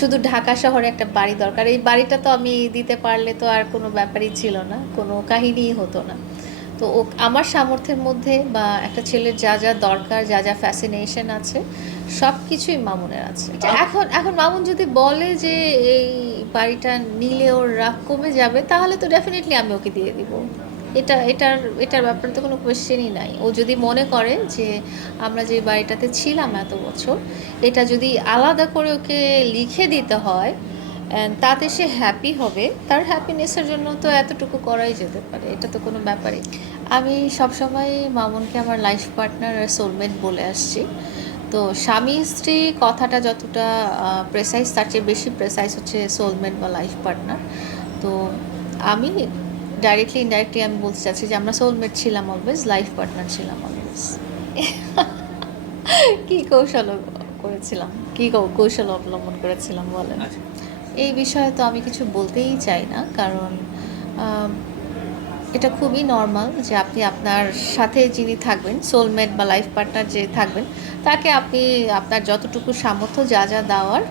শুধু ঢাকা শহরে একটা বাড়ি দরকার। এই বাড়িটা তো আমি দিতে পারলে তো আর কোনো ব্যাপারই ছিল না, কোনো কাহিনীই হতো না। তো আমার সামর্থ্যের মধ্যে বা একটা ছেলের যা যা দরকার, যা যা ফ্যাসিনেশন আছে, সব কিছুই মামুনের আছে। এখন এখন মামুন যদি বলে যে এই বাড়িটা নিলে ওর রাগ কমে যাবে, তাহলে তো ডেফিনেটলি আমি ওকে দিয়ে দিব। এটার ব্যাপারে তো কোনো কোয়েশ্চেনই নাই। ও যদি মনে করে যে আমরা যে বাড়িটাতে ছিলাম এত বছর, এটা যদি আলাদা করে ওকে লিখে দিতে হয়, তাতে সে হ্যাপি হবে, তার হ্যাপিনেসের জন্য তো এতটুকু করাই যেতে পারে, এটা তো কোনো ব্যাপারই। আমি সবসময় মামুনকে আমার লাইফ পার্টনার আর সোলমেট বলে আসছি। তো স্বামী স্ত্রী কথাটা যতটা প্রেসাইজ, তার চেয়ে বেশি প্রেসাইজ হচ্ছে সোলমেট বা লাইফ পার্টনার। তো আমি ডাইরেক্টলি ইনডাইরেক্টলি আমি বলতে চাচ্ছি যে আমরা সোলমেট ছিলাম অলওয়েজ, লাইফ পার্টনার ছিলাম অলওয়েজ। কি কৌশল করেছিলাম, কি কৌশল অবলম্বন করেছিলাম বলেন? এই বিষয়ে তো আমি কিছু বলতেই চাই না, কারণ এটা খুবই নর্মাল যে আপনি আপনার সাথে যিনি থাকবেন, সোলমেট বা লাইফ পার্টনার যে থাকবেন, তাকে আপনি আপনার যতটুকু সামর্থ্য যা যা দেওয়ার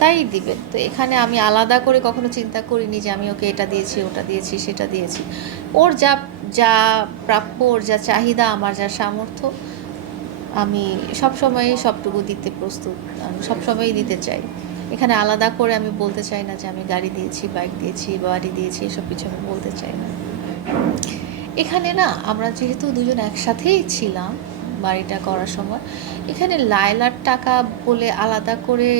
তাই দিবেন। তো এখানে আমি আলাদা করে কখনো চিন্তা করিনি যে আমি ওকে এটা দিয়েছি, ওটা দিয়েছি, সেটা দিয়েছি। ওর যা যা প্রাপ্য, ওর যা চাহিদা, আমার যা সামর্থ্য, আমি সবসময়ই সবটুকু দিতে প্রস্তুত, আমি সবসময়ই দিতে চাই। এখানে আলাদা করে আমি বলতে চাই না যে আমি গাড়ি দিয়েছি, বাইক দিয়েছি, বাড়ি দিয়েছি, এসব কিছু আমি বলতে চাই না। এখানে না আমরা যেহেতু দুজন একসাথেই ছিলাম বাড়িটা করার সময়, এখানে লায়লার টাকা বলে আলাদা করে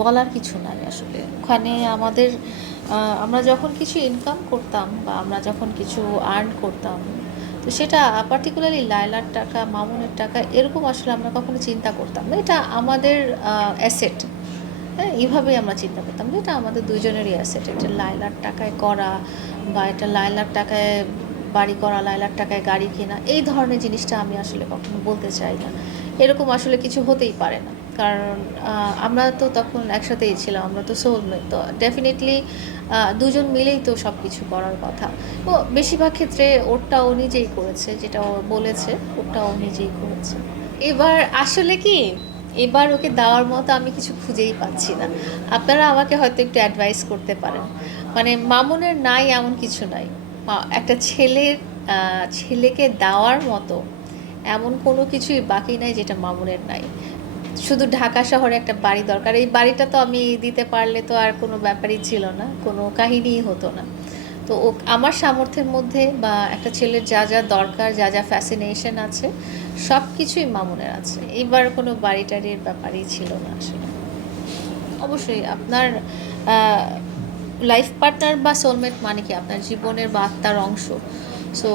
বলার কিছু নাই আসলে। ওখানে আমাদের আমরা যখন কিছু ইনকাম করতাম বা আমরা যখন কিছু আর্ন করতাম, তো সেটা পার্টিকুলারলি লায়লার টাকা, মামুনের টাকা, এরকম আসলে আমরা কখনো চিন্তা করতাম না। এটা আমাদের অ্যাসেট। হ্যাঁ, এইভাবেই আমরা চিন্তা করতাম যে এটা আমাদের দুজনেরই অ্যাসেট। এটা লায়লার টাকায় করা বা এটা লায়লার টাকায় বাড়ি করা, লায়লার টাকায় গাড়ি কেনা, এই ধরনের জিনিসটা আমি আসলে কখনো বলতে চাই না। এরকম আসলে কিছু হতেই পারে না, কারণ আমরা তো তখন একসাথেই ছিলাম, আমরা তো সোলমেট। তো ডেফিনেটলি দুজন মিলেই তো সব কিছু করার কথা। ও বেশিরভাগ ক্ষেত্রে ওরটা ও নিজেই করেছে, যেটা ও বলেছে ওরটা ও নিজেই করেছে। এবার আসলে কি, এবার ওকে দেওয়ার মতো আমি কিছু খুঁজেই পাচ্ছি না। আপনারা আমাকে হয়তো একটু অ্যাডভাইস করতে পারেন। মানে মামুনের নাই এমন কিছু নাই। একটা ছেলেকে দেওয়ার মতো এমন কোনো কিছুই বাকি নাই যেটা মামুনের নাই। শুধু ঢাকা শহরে একটা বাড়ি দরকার। এই বাড়িটা তো আমি দিতে পারলে তো আর কোনো ব্যাপারই ছিল না, কোনো কাহিনীই হতো না। তো আমার সামর্থ্যের মধ্যে বা একটা ছেলের যা যা দরকার, যা যা ফ্যাসিনেশন আছে, সব কিছুই মামুনের আছে। এইবার কোনো বাড়ি টাড়ির ব্যাপারই ছিল না আসলে। অবশ্যই আপনার লাইফ পার্টনার বা সোলমেট মানে কি আপনার জীবনের বা আত্মার অংশ। সো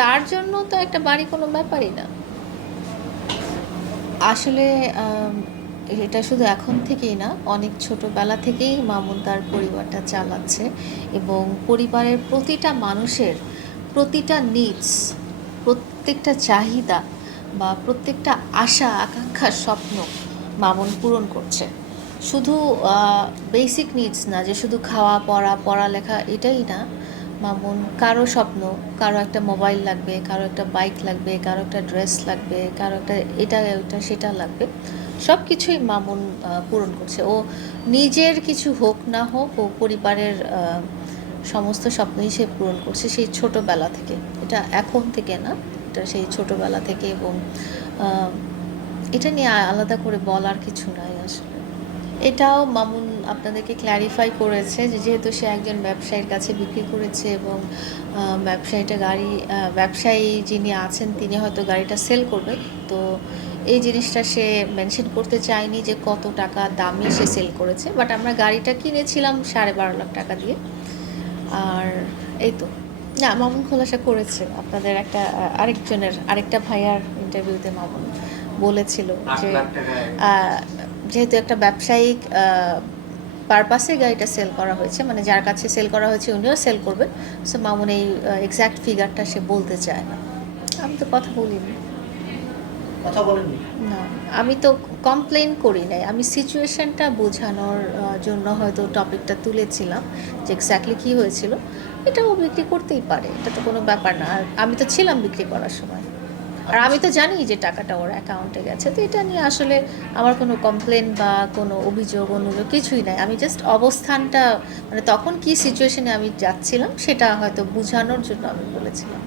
তার জন্য তো একটা বাড়ি কোনো ব্যাপারই না আসলে। এটা শুধু এখন থেকেই না, অনেক ছোটোবেলা থেকেই মামুন তার পরিবারটা চালাচ্ছে, এবং পরিবারের প্রতিটা মানুষের প্রতিটা নিডস, প্রত্যেকটা চাহিদা বা প্রত্যেকটা আশা আকাঙ্ক্ষা স্বপ্ন মামুন পূরণ করছে। শুধু বেসিক নিডস না, যে শুধু খাওয়া পড়া পড়ালেখা এটাই না। মামুন কারো স্বপ্ন, কারো একটা মোবাইল লাগবে, কারো একটা বাইক লাগবে, কারো একটা ড্রেস লাগবে, কারো একটা এটা ওইটা সেটা লাগবে, সব কিছুই মামুন পূরণ করছে। ও নিজের কিছু হোক না হোক, ও পরিবারের সমস্ত স্বপ্নই সে পূরণ করছে সেই ছোটোবেলা থেকে। এটা এখন থেকে না, এটা সেই ছোটোবেলা থেকে। এবং এটা নিয়ে আলাদা করে বলার কিছু নাই আসলে। এটাও মামুন আপনাদেরকে ক্ল্যারিফাই করেছে যে যেহেতু সে একজন ব্যবসায়ীর কাছে বিক্রি করেছে, এবং ব্যবসায়ী যিনি আছেন তিনি হয়তো গাড়িটা সেল করবে। তো এই জিনিসটা সে মেনশন করতে চায়নি যে কত টাকা দামে সে সেল করেছে, বাট আমরা গাড়িটা কিনেছিলাম 12.5 লাখ টাকা দিয়ে। আর এই তো, না মামুন খোলাসা করেছে আপনাদের আরেকটা ভাইয়ার ইন্টারভিউতে। মামুন বলেছিল যে যেহেতু একটা ব্যবসায়িক পারপাসে গাড়িটা সেল করা হয়েছে, মানে যার কাছে সেল করা হয়েছে উনিও সেল করবেন। সো মামুন এই এক্স্যাক্ট ফিগারটা সে বলতে চায় না। আমি তো কথা বলিনি। কথা বলেননি? না, আমি তো কমপ্লেন করি নাই, আমি সিচুয়েশনটা বোঝানোর জন্য হয়তো টপিকটা তুলেছিলাম যে এক্স্যাক্টলি কী হয়েছিল। এটাও বিক্রি করতেই পারে, এটা তো কোনো ব্যাপার না। আর আমি তো ছিলাম বিক্রি করার সময়। আর আমি তো জানি যে টাকাটা ওর অ্যাকাউন্টে গেছে, তো এটা নিয়ে আসলে আমার কোনো কমপ্লেন বা কোনো অভিযোগ অনুযোগ কিছুই নাই। আমি জাস্ট অবস্থানটা মানে তখন কি সিচুয়েশনে আমি যাচ্ছিলাম সেটা হয়তো বোঝানোর জন্য আমি বলেছিলাম।